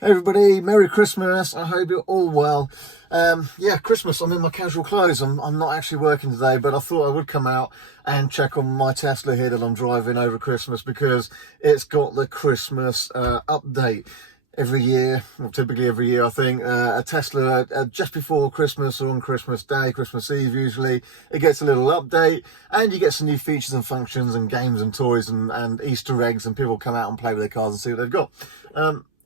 Hey everybody, Merry Christmas. I hope you're all well. Yeah, Christmas, I'm in my casual clothes. I'm not actually working today, but I thought I would come out and check on my Tesla here that I'm driving over Christmas because it's got the Christmas update. Every year, well, typically every year, I think, a Tesla just before Christmas or on Christmas Day, Christmas Eve usually, it gets a little update and you get some new features and functions and games and toys and Easter eggs, and people come out and play with their cars and see what they've got.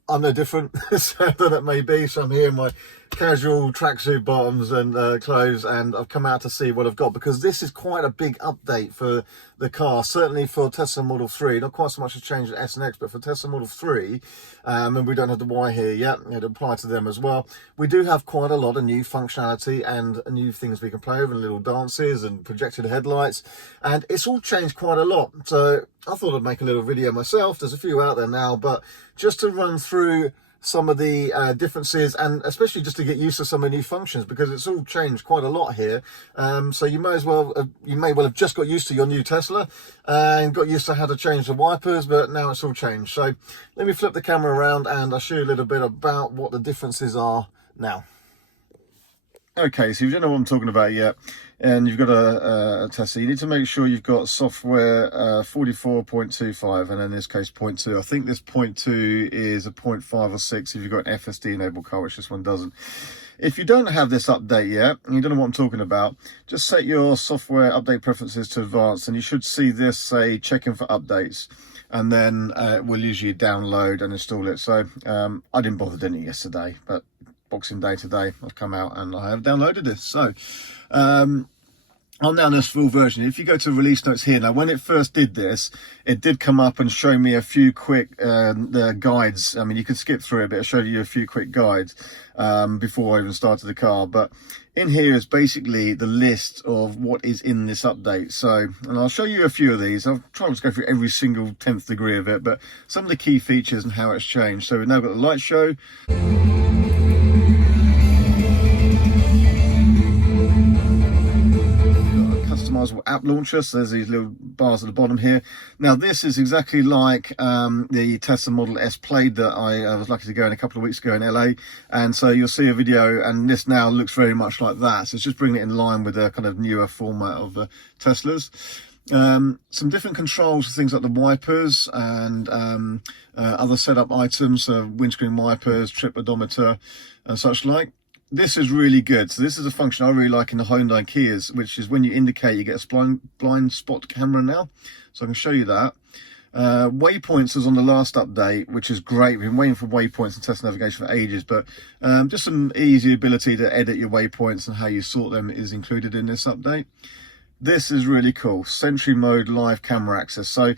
I'm no different, sad that it may be, so I'm here in my casual tracksuit bottoms and clothes, and I've come out to see what I've got because this is quite a big update for the car, certainly for Tesla Model 3. Not quite so much a change at S and X, but for Tesla Model 3, and we don't have the Y here yet, it applies to them as well. We do have quite a lot of new functionality and new things we can play with, and little dances and projected headlights, and it's all changed quite a lot. So I thought I'd make a little video myself. There's a few out there now, but just to run through some of the differences, and especially just to get used to some of the new functions, because it's all changed quite a lot here. So you may well have just got used to your new Tesla and got used to how to change the wipers, but now it's all changed. So let me flip the camera around and I'll show you a little bit about what the differences are now. Okay, so if you don't know what I'm talking about yet, and you've got a Tesla, you need to make sure you've got software 44.25, and in this case 0.2. I think this 0.2 is a 0.5 or 6 if you've got an FSD enabled car, which this one doesn't. If you don't have this update yet, and you don't know what I'm talking about, just set your software update preferences to advanced, and you should see this say checking for updates, and then it will usually download and install it. So I didn't bother doing it yesterday, but Boxing Day today, I've come out and I have downloaded this. So I'm now in this full version. If you go to release notes here, now when it first did this, it did come up and show me a few quick guides. I mean, you can skip through it, but it showed you a few quick guides before I even started the car. But in here is basically the list of what is in this update. So, and I'll show you a few of these. I'll try to go through every single 10th degree of it, but some of the key features and how it's changed. So we've now got the light show. Customizable app launcher, so there's these little bars at the bottom here. Now this is exactly like the Tesla Model S Plaid that I was lucky to go in a couple of weeks ago in LA, and so you'll see a video, and this now looks very much like that. So it's just bringing it in line with the kind of newer format of the Teslas. Some different controls for things like the wipers and other setup items, windscreen wipers, trip odometer and such like. This is really good. So this is a function I really like in the Hyundai Kias, which is when you indicate, you get a blind spot camera now. So I can show you that. Waypoints was on the last update, which is great. We've been waiting for waypoints and test navigation for ages, but just some easy ability to edit your waypoints and how you sort them is included in this update. This is really cool. Sentry mode live camera access. So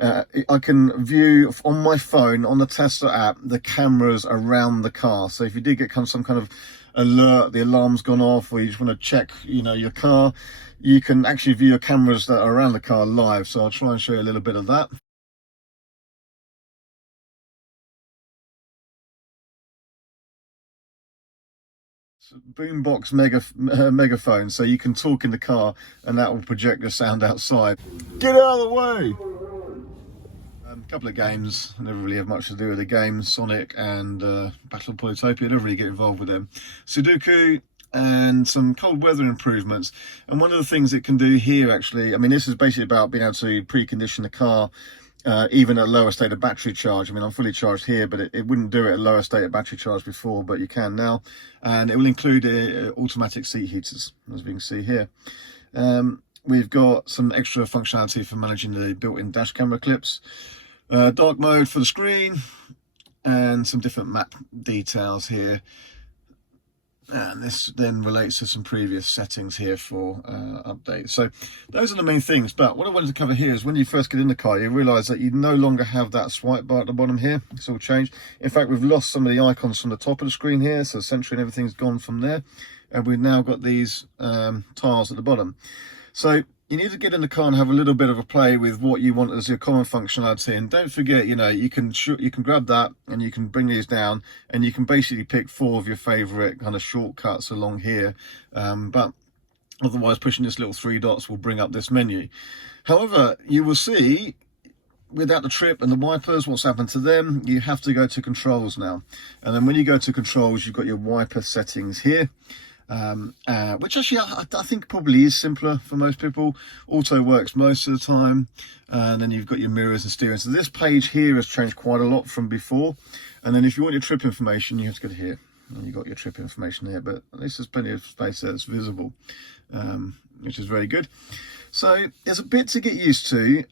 I can view on my phone, on the Tesla app, the cameras around the car. So if you did get some kind of alert, the alarm's gone off, or you just want to check, your car, you can actually view your cameras that are around the car live. So I'll try and show you a little bit of that. Boombox megaphone, so you can talk in the car and that will project your sound outside. Get out of the way! A couple of games, I never really have much to do with the games. Sonic and Battle of Polytopia, I never really get involved with them. Sudoku and some cold weather improvements. And one of the things it can do here, actually, I mean, this is basically about being able to precondition the car even at lower state of battery charge. I mean, I'm fully charged here, but it wouldn't do it at lower state of battery charge before, but you can now. And it will include automatic seat heaters, as we can see here. We've got some extra functionality for managing the built-in dash camera clips. Dark mode for the screen, and some different map details here. And this then relates to some previous settings here for updates. So those are the main things. But what I wanted to cover here is when you first get in the car, you realise that you no longer have that swipe bar at the bottom here. It's all changed. In fact, we've lost some of the icons from the top of the screen here. So Sentry and everything's gone from there. And we've now got these tiles at the bottom. So you need to get in the car and have a little bit of a play with what you want as your common functionality. And don't forget, you can grab that and you can bring these down and you can basically pick 4 of your favorite kind of shortcuts along here. But otherwise, pushing this little 3 dots will bring up this menu. However, you will see without the trip and the wipers, what's happened to them? You have to go to controls now. And then when you go to controls, you've got your wiper settings here. Which actually I think probably is simpler for most people. Auto works most of the time, and then you've got your mirrors and steering. So this page here has changed quite a lot from before. And then if you want your trip information, you have to go to here, and you've got your trip information here, but at least there's plenty of space there that's visible, which is very good. So there's a bit to get used to,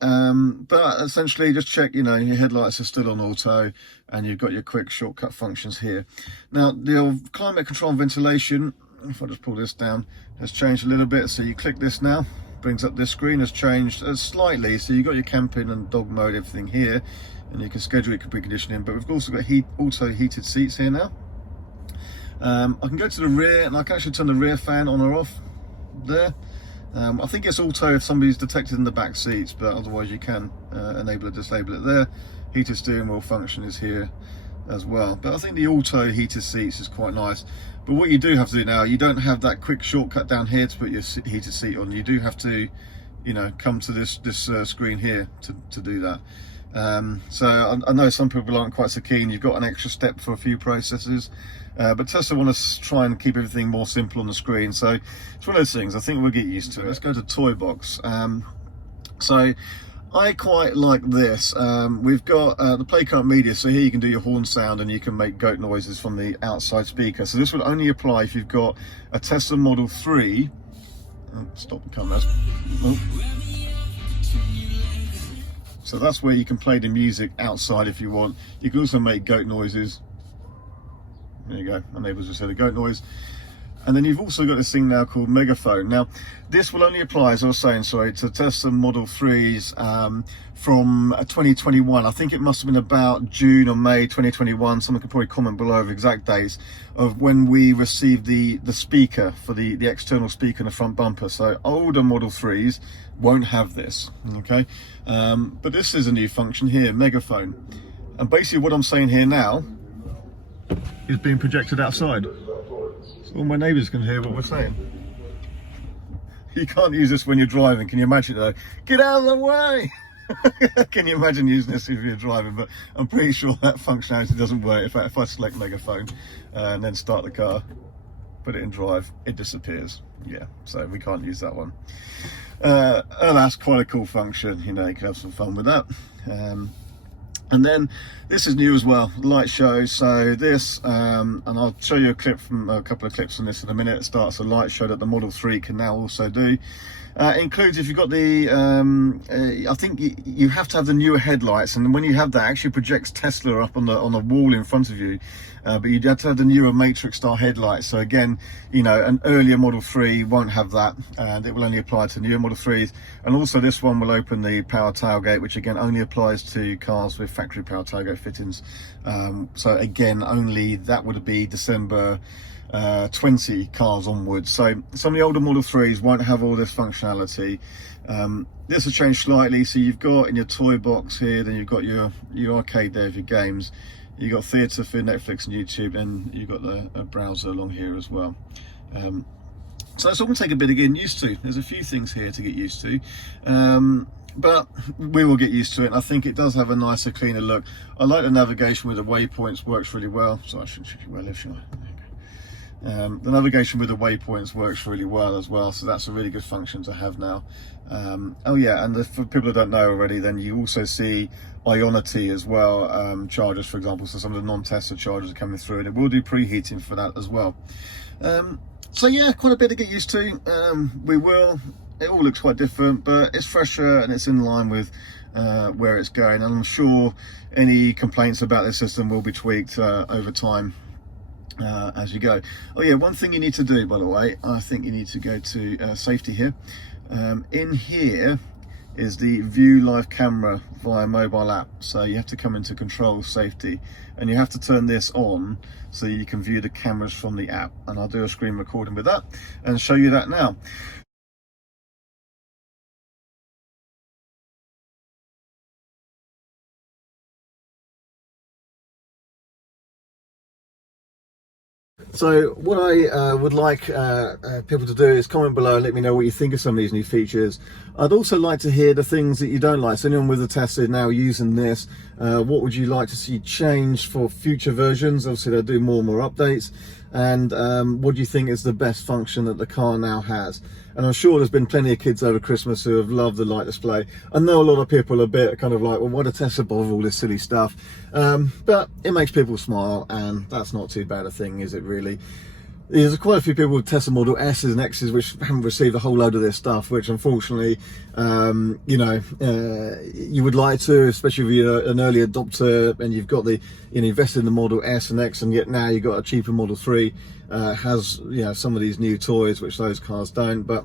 but essentially just check, you know, your headlights are still on auto, and you've got your quick shortcut functions here. Now the climate control and ventilation, if I just pull this down, has changed a little bit. So you click this now, brings up this screen, has changed slightly. So you've got your camping and dog mode, everything here, and you can schedule your preconditioning. But we've also got auto heated seats here now. I can go to the rear, and I can actually turn the rear fan on or off there. I think it's auto if somebody's detected in the back seats, but otherwise you can enable or disable it there. Heated steering wheel function is here as well, but I think the auto heated seats is quite nice. But what you do have to do now, you don't have that quick shortcut down here to put your heated seat on. You do have to, you know, come to this screen here to do that. So I know some people aren't quite so keen. You've got an extra step for a few processes, but Tesla want to try and keep everything more simple on the screen. So it's one of those things. I think we'll get used to it. Let's go to Toy Box. So I quite like this. We've got the play current media, so here you can do your horn sound and you can make goat noises from the outside speaker. So this will only apply if you've got a Tesla Model 3. Oh, stop the camera. Oh. So that's where you can play the music outside if you want. You can also make goat noises. There you go, my neighbours just said a goat noise. And then you've also got this thing now called Megaphone. Now, this will only apply, as I was saying, sorry, to Tesla Model 3s from 2021. I think it must have been about June or May 2021. Someone could probably comment below of exact dates of when we received the speaker for the external speaker in the front bumper. So older Model 3s won't have this, okay? But this is a new function here, Megaphone. And basically what I'm saying here now is being projected outside. All my neighbours can hear what we're saying. You can't use this when you're driving. Can you imagine though? Get out of the way! Can you imagine using this if you're driving? But I'm pretty sure that functionality doesn't work. In fact, if I select Megaphone and then start the car, put it in drive, it disappears. Yeah, so we can't use that one. And that's quite a cool function. You know, you can have some fun with that. And then this is new as well, light show. So this, and I'll show you a clip from a couple of clips from this in a minute. It starts a light show that the Model 3 can now also do. Includes if you've got the, I think you have to have the newer headlights, and when you have that, it actually projects Tesla up on the wall in front of you. But you have to have the newer Matrix style headlights. So again, you know, an earlier Model 3 won't have that, and it will only apply to newer Model 3s. And also this one will open the power tailgate, which again only applies to cars with factory power tailgate fittings. So again, only that would be December 20 cars onwards. So some of the older Model 3s won't have all this functionality. This has changed slightly. So you've got in your toy box here, then you've got your arcade there of your games. You've got theatre for Netflix and YouTube, and you've got the browser along here as well. So that's all going to take a bit of getting used to. There's a few things here to get used to. But we will get used to it. I think it does have a nicer, cleaner look. I like the navigation with the waypoints, works really well. So I shouldn't show you where I live, should I? The navigation with the waypoints works really well as well, so that's a really good function to have now. Oh yeah, and for people who don't know already, then you also see Ionity as well, chargers for example, so some of the non-Tesla chargers are coming through, and it will do preheating for that as well. So yeah, quite a bit to get used to. It all looks quite different, but it's fresher and it's in line with where it's going, and I'm sure any complaints about this system will be tweaked over time as you go. Oh yeah, one thing you need to do, by the way, I think you need to go to safety here. In here is the view live camera via mobile app, so you have to come into control safety and you have to turn this on so you can view the cameras from the app, and I'll do a screen recording with that and show you that now. So what I would like people to do is comment below and let me know what you think of some of these new features. I'd also like to hear the things that you don't like. So anyone with a Tesla now using this, what would you like to see changed for future versions? Obviously they'll do more and more updates. And what do you think is the best function that the car now has? And I'm sure there's been plenty of kids over Christmas who have loved the light display. I know a lot of people are a bit kind of like, well, why do Tesla bother all this silly stuff? But it makes people smile, and that's not too bad a thing, is it really? There's quite a few people with Tesla Model S's and X's which haven't received a whole load of this stuff, which unfortunately, you know, you would like to, especially if you're an early adopter and you've got the, you know, invested in the Model S and X, and yet now you've got a cheaper Model 3, has, you know, some of these new toys which those cars don't. But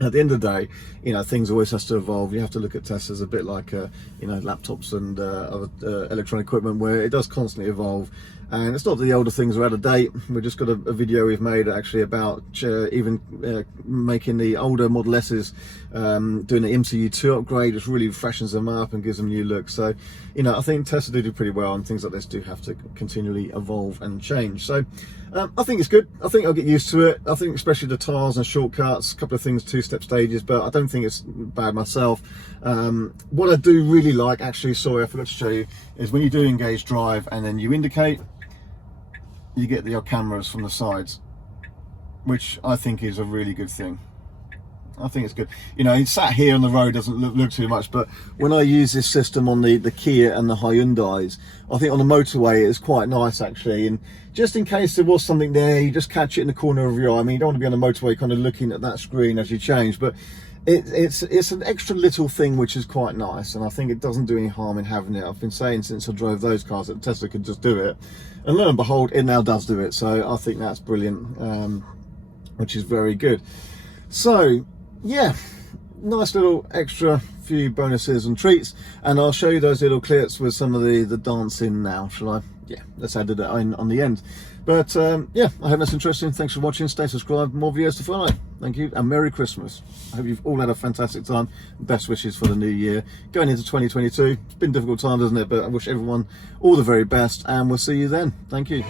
at the end of the day, you know, things always has to evolve. You have to look at Teslas a bit like, you know, laptops and other electronic equipment, where it does constantly evolve. And it's not that the older things are out of date. We've just got a video we've made actually about even making the older Model S's, doing the MCU2 upgrade, which really freshens them up and gives them a new look. So, you know, I think Tesla do pretty well, and things like this do have to continually evolve and change. So I think it's good. I think I'll get used to it. I think especially the tiles and shortcuts, a couple of things, two-step stages, but I don't think it's bad myself. What I do really like, actually, sorry, I forgot to show you, is when you do engage drive and then you indicate, you get the cameras from the sides, which I think is a really good thing. I think it's good. You know, sat here on the road doesn't look too much, but when I use this system on the Kia and the Hyundais, I think on the motorway it's quite nice actually. And just in case there was something there, you just catch it in the corner of your eye. I mean, you don't want to be on the motorway kind of looking at that screen as you change, but it's an extra little thing which is quite nice, and I think it doesn't do any harm in having it. I've been saying since I drove those cars that Tesla could just do it, and lo and behold, it now does do it. So I think that's brilliant, which is very good. So yeah, nice little extra few bonuses and treats, and I'll show you those little clips with some of the dancing now, shall I? Yeah, let's add it on the end. But yeah, I hope that's interesting. Thanks for watching. Stay subscribed. More videos to follow. Thank you, and Merry Christmas. I hope you've all had a fantastic time. Best wishes for the new year. Going into 2022. It's been a difficult time, hasn't it? But I wish everyone all the very best, and we'll see you then. Thank you.